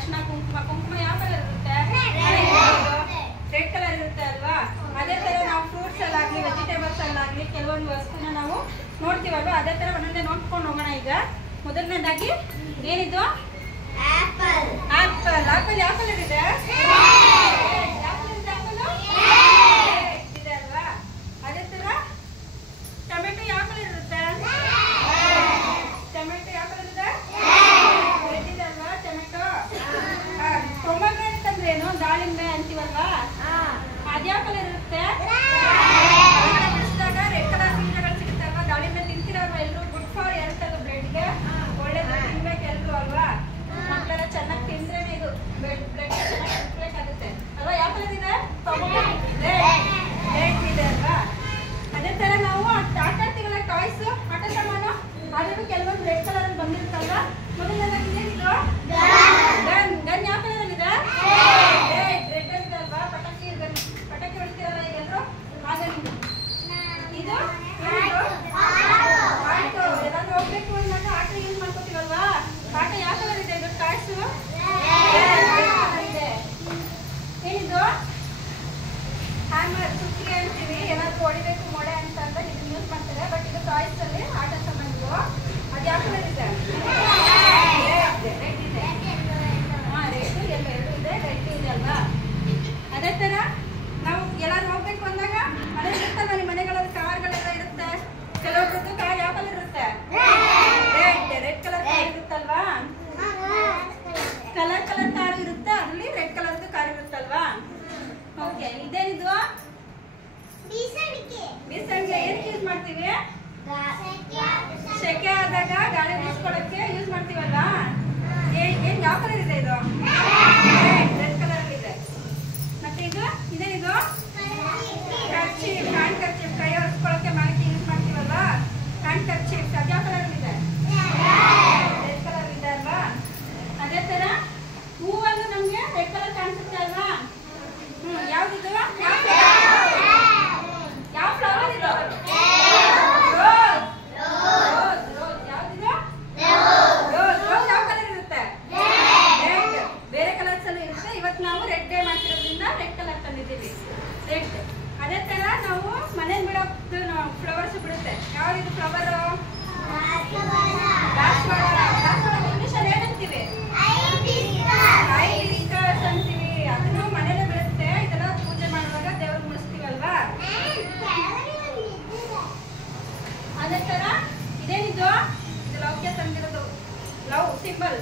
ಅರಿಶಿನ ಕುಂಕುಮ ಯಾವ ಕಲರ್ ಇರುತ್ತೆ? ರೆಡ್ ಕಲರ್ ಇರುತ್ತೆ ಅಲ್ವಾ? ಅದೇ ತರ ನಾವು ಫ್ರೂಟ್ಸ್ ಅಲ್ಲಾಗ್ಲಿ ವೆಜಿಟೇಬಲ್ಸ್ ಅಲ್ಲಾಗ್ಲಿ ಕೆಲವೊಂದು ವಸ್ತುನ ನಾವು ನೋಡ್ತೀವಲ್ವಾ, ಅದೇ ತರ ಒಂದೊಂದೇ ನೋಡ್ಕೊಂಡು ಹೋಗೋಣ. ಈಗ ಮೊದಲನೇದಾಗಿ ಏನಿದು? ಆಪಲ್. ಆಪಲ್ ಯಾವ ಕಲರ್ ಇದೆ? ಇದೆ ಅಲ್ವಾ? ಅದೇ ತರ ಟೊಮೆಟೊ ಯಾವ ಕಲರ್ ಇರುತ್ತೆ? ಟೊಮೆಟೊ ಯಾವ ಕಲರ್ ಇದೆ? ರೆಡ್ ಇದೆ ಅಲ್ವಾ ಟೊಮೆಟೊ? ಪೊಮಗ್ರಾನೇಟ್ ಅಂದ್ರೆ ಏನು? ದಾಳಿಂಬೆ ಅಂತೀವಲ್ವಾ, ಅದ್ಯಾವ ಕಲರ್ ಇರುತ್ತೆ? ಬಿಡಿಸಿದಾಗ ರೆಡ್ ಕಲರ್ ಬೀಜಗಳು ಸಿಗುತ್ತೆ ಅಲ್ವಾ? ದಾಳಿಂಬೆ ತಿಂತಿರಲ್ವಾ ಎಲ್ಲರೂ? ಗುಡ್ ಫಾರ್ ಹೆಲ್ತ್ ಅದು, ಬ್ಲಡ್ಗೆ ಒಳ್ಳೇದು, ತಿನ್ಬೇಕು ಎಲ್ರು ಅಲ್ವಾ? ಮಕ್ಕಳೆಲ್ಲ ಚೆನ್ನಾಗಿ ತಿಂದ್ರೇನೆ ಇದು ಬ್ಲಡ್ ಚೆನ್ನಾಗಿ ಅಲ್ವಾ? ಯಾವ ಕಲರ್ ಇದೆ? ರೆಡ್ ಇದೆ ಅಲ್ವಾ? ಅದೇ ತರ ನಾವು ಆಟ ಆಡ್ತೀವಲ್ಲ ಟಾಯ್ಸ್, ಆಟ ಸಾಮಾನು, ಅದನ್ನು ಕೆಲವೊಂದು ರೆಡ್ ಕಲರ್ ಅಲ್ಲಿ ಬಂದಿರುತ್ತಲ್ವಾ? ಮೊದಲನೇದಾಗಿ ಏನಿದು? ಗನ್ ಯಾವ ಕಲರ್ ಅಲ್ಲಿ ಇದೆ? ರೆಡ್ ಅಲ್ಲಿ ಇದೆ ಅಲ್ವಾ? ಪಟಾಕಿ ಹೊಡಿತೀರಲ್ಲ ಈಗ ಎಲ್ಲರೂ, ಹಾಗೆ ಇದು ಆಟೋ. ಎಲ್ಲಾದ್ರೂ ಹೋಗ್ಬೇಕು ಅಂದಾಗ ಆಟೋ ಯೂಸ್ ಮಾಡ್ಕೋತೀವಲ್ವಾ? ಆಟೋ ಯಾವ ಕಲರ್ ಇದೆ? ಇದು ಟಾಯ್ಸ್ ಇದೆ. ಏನಿದು? ಹ್ಯಾಮರ್, ಸುತ್ತಿಗೆ ಅಂತೀವಿ. ಏನಾದ್ರು ಹೊಡಿಬೇಕು ಮೊಳೆ ಅಂತ ಅಂದ್ರೆ ಇದನ್ನ ಯೂಸ್ ಮಾಡ್ತಾರೆ. ಬಟ್ ಇದು ಟಾಯ್ಸ್ ಅಲ್ಲಿ ಆಟ ಸಾಮಾನು. ಅದು ಯಾವ ಕಲರ್ ಇದೆ? ರೆಡ್ ಇದೆ. ರೆಡ್ ಎಲ್ಲ ಎರಡು ಇದೆ, ರೆಡ್ ಇದೆ ಅಲ್ವಾ? ಅದೇ ತರ ನಾವು ಎಲ್ಲಾದ್ರೂ ಹೋಗ್ಬೇಕು ಅಂದಾಗ ಮನೆ ಇರುತ್ತಲ್ವ, ನಿಮ್ಮ ಮನೆಗಳಲ್ಲಿ ಕಾರ್ಗಳೆಲ್ಲ ಇರುತ್ತೆ. ಕೆಲವೊಬ್ರದ್ದು ಕಾರ್ ಯಾವ ಕಲರ್ ಇರುತ್ತೆ? ರೆಡ್ ಕಲರ್ ಕಾರ್ ಇರುತ್ತಲ್ವಾ? ಕಲರ್ ಕಾರು ಇರುತ್ತೆ, ಅದ್ರಲ್ಲಿ ರೆಡ್ ಕಲರ್ದು ಕಾರ್ ಇರುತ್ತಲ್ವಾ? ಓಕೆ, ಇದೇನಿದು? ಬೀಸಣಿಗೆ. ಏನಕ್ಕೆ ಯೂಸ್ ಮಾಡ್ತೀವಿ? ಸೆಕೆ ಆದಾಗ ಗಾಳಿ ಬೀಸ್ಕೊಳ್ಳೋಕೆ ಯೂಸ್ ಮಾಡ್ತೀವಲ್ವಾ? ಏನ್ ಯಾವ ಕಲರ್ ಇದೆ ಇದು? ರೆಡ್ ಕಲರ್ ಇದೆ. ಮತ್ತೆ ಇದು ಇದೇನಿದು? ಕರ್ಚೀಫ್, ಹ್ಯಾಂಡ್ ಕರ್ಚೀಫ್, ಕೈ ಒರೆಸ್ಕೊಳ್ಳೋಕೆ ಮಾಡಕ್ಕೆ ಯೂಸ್ ಮಾಡ್ತೀವಲ್ವಾ? ಹ್ಯಾಂಡ್ ಕರ್ಚೀಫ್, ಅದು ಯಾವ ಕಲರ್ ಇದೆ? ರೆಡ್ ಕಲರ್ ಇದೆ ಅಲ್ವಾ? ಅದೇ ತರ ಹೂವಲ್ಲೂ ನಮ್ಗೆ ರೆಡ್ ಕಲರ್ ಕಾಣಿಸುತ್ತೆ ಅಲ್ವಾ? ಯಾವ್ದಿದು? ಯಾವ ಫ್ಲವರ್ ಇದು? ರೋಸ್. ಯಾವ್ದಿದು? ರೋಸ್ ಯಾವ ಕಲರ್ ಇರುತ್ತೆ? ರೆಡ್. ಬೇರೆ ಕಲರ್ಸ್ ಅಲ್ಲೂ ಇರುತ್ತೆ. ಇವತ್ತು ನಾವು ರೆಡ್ ಡೇ ಮಾಡ್ತಿರೋದ್ರಿಂದ ರೆಡ್ ಕಲರ್ ತಂದಿದ್ದೀವಿ, ರೆಡ್. ಅದೇ ತರ ನಾವು ಮನೇಲಿ ಬಿಡೋದು ಫ್ಲವರ್ಸ್ ಬಿಡುತ್ತೆ. ಯಾವ್ದಿದು ಫ್ಲವರ್? ಇಂಗ್ಲಿಷ್ ಅಲ್ಲಿ ಏನಂತೀವಿ? ಹೈಬಿಸ್ಕಸ್ ಅಂತೀವಿ. ಅದನ್ನು ಮನೇಲೆ ಬೆಳೆಸುತ್ತೆ. ಇದೆಲ್ಲ ಪೂಜೆ ಮಾಡುವಾಗ ದೇವ್ರಿಗೆ ಮುಡಿಸ್ತೀವಲ್ವಾ? ಅದೇ ತರ ಇದೇನಿದು? ಇದು ಲವ್ಗೆ ತಂದಿರೋದು, ಲವ್ ಸಿಂಬಲ್.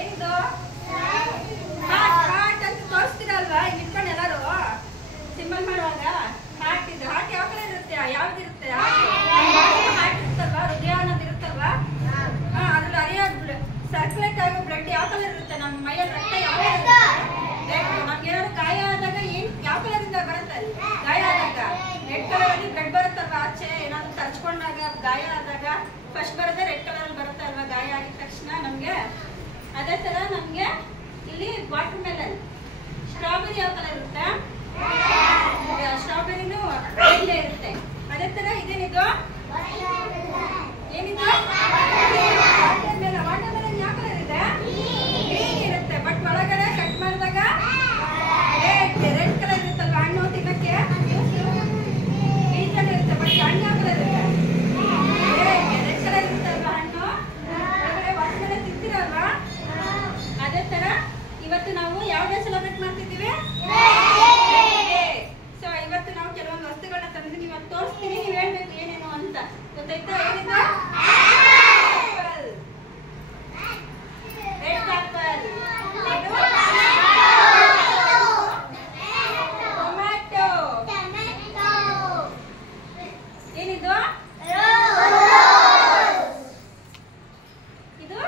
ಏನಿದು? ಹಾರ್ಟ್ ಅಂತ ತೋರಿಸ್ತೀರಲ್ವಾ? ಇಲ್ಲಿ ಇಟ್ಕೊಂಡು ಎಲ್ಲರೂ ಸಿಂಬಲ್ ಮಾಡುವಾಗ ಹಾರ್ಟ್ ಇದೆ. ಹಾರ್ಟ್ ಯಾವ ಕಲರ್ ಇರುತ್ತೆ? ಯಾವ್ದಿರುತ್ತೆ? ಹಾರ್ಟ್ ಇರುತ್ತಲ್ವಾ? ಹೃದಯ ಅನ್ನೋದು ಇರುತ್ತಲ್ವಾ? ಅದ್ರಲ್ಲಿ ಹರಿಯೋ ಸರ್ಕ್ಯುಲೇಟ್ ಆಗೋ ಬ್ಲಡ್ ಯಾವ ಕಲರ್ ಇರುತ್ತೆ? ನಮ್ಮ ಮೈಯಲ್ಲಿ ರಕ್ತ ಯಾವ ಇರುತ್ತೆ? ನಮ್ಗೆ ಏನಾದ್ರು ಗಾಯ ಆದಾಗ ಯಾವ ಕಲರ್ ಇಂದ ಬರುತ್ತೆ? ಗಾಯ ಆದಾಗ ರೆಡ್ ಕಲರ್ ಅಲ್ಲಿ ಬ್ಲಡ್ ಬರುತ್ತಲ್ವಾ ಆಚೆ? ಏನಾದ್ರು ತರ್ಚ್ಕೊಂಡಾಗ ಗಾಯ ಆದಾಗ ಫಸ್ಟ್ ಬರೋದೇ ರೆಡ್ ಕಲರ್ ಅಲ್ಲಿ ಬರುತ್ತೆ ಅಲ್ವಾ? ಗಾಯ ಆಗಿದ ತಕ್ಷಣ ನಮ್ಗೆ. ಅದೇ ತರ ನಮ್ಗೆ ಇಲ್ಲಿ ವಾಟರ್ ಮೆಲನ್, ಸ್ಟ್ರಾಬೆರಿ ಯಾವ ಕಲರ್ ಇರುತ್ತೆ? ಸ್ಟ್ರಾಬೆರಿನೂ ರೆಡ್ ಇರುತ್ತೆ. ಅದೇ ತರ ಇದೇನಿದು? ಏನಿದು? ವಾಟರ್ ಮೆಲನ್ ಯಾವ ಕಲರ್ ಇದೆ? ಗ್ರೀನ್ ಇರುತ್ತೆ. ಬಟ್ ಒಳಗಡೆ ಕಟ್ ಮಾಡಿದಾಗ ರೆಡ್ ಕಲರ್ ಇರುತ್ತಲ್ವಾ? ಹಣ್ಣು ತಿನ್ನಕ್ಕೆ ಬೀಜಲ್ಲಿ ಇರುತ್ತೆ. ಬಟ್ ಹಣ್ಣು ಯಾವ ಕಲರ್ ಇರುತ್ತೆ? ರೆಡ್ ಕಲರ್ ಇರುತ್ತಲ್ವಾ ಹಣ್ಣು? ಒಳಗಡೆ ವಾಟರ್ ಮೆಲನ್ ತಿಂತೀರಲ್ವಾ? ಅದೇ ತರ ಇವತ್ತು ನಾವು ಯಾವ ಡೇ ಸೆಲೆಬ್ರೇಟ್ ಮಾಡ್ತಿದ್ದೀವಿ? ಸೊ ಇವತ್ತು ನಾವು ಕೆಲವೊಂದು ವಸ್ತುಗಳನ್ನ ತಂದಿದ್ದೀವಿ. ಇವತ್ತು ತೋರಿಸ್ತೀನಿ, ನೀವು ಹೇಳ್ಬೇಕು ಏನೇನು ಅಂತ. ಗೊತ್ತಾಯ್ತಾ? ಏನಿದೆ? ರೆಡ್ ಆಪಲ್, ಟೊಮ್ಯಾಟೊ, ಏನಿದು? ಇದು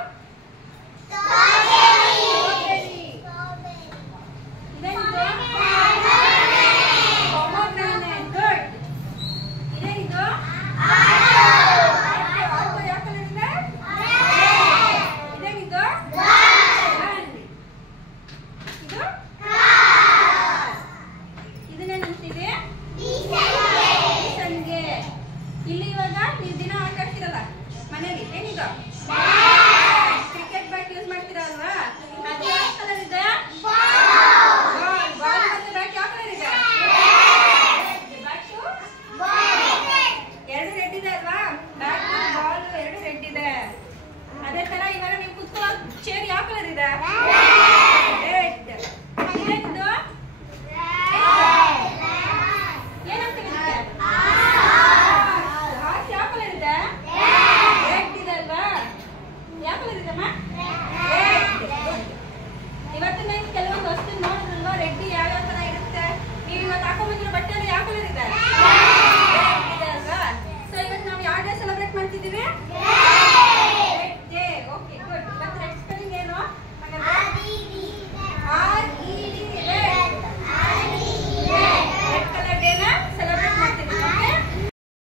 ಮನೇಲಿ ಏನಿದು ಕ್ರಿಕೆಟ್ ಬ್ಯಾಟ್ ಯೂಸ್ ಮಾಡ್ತೀರಾ ಅಲ್ವಾ? ಅದು ಯಾವ ಕಲರ್ ಇದೆ? ಅಂತೀವಿ?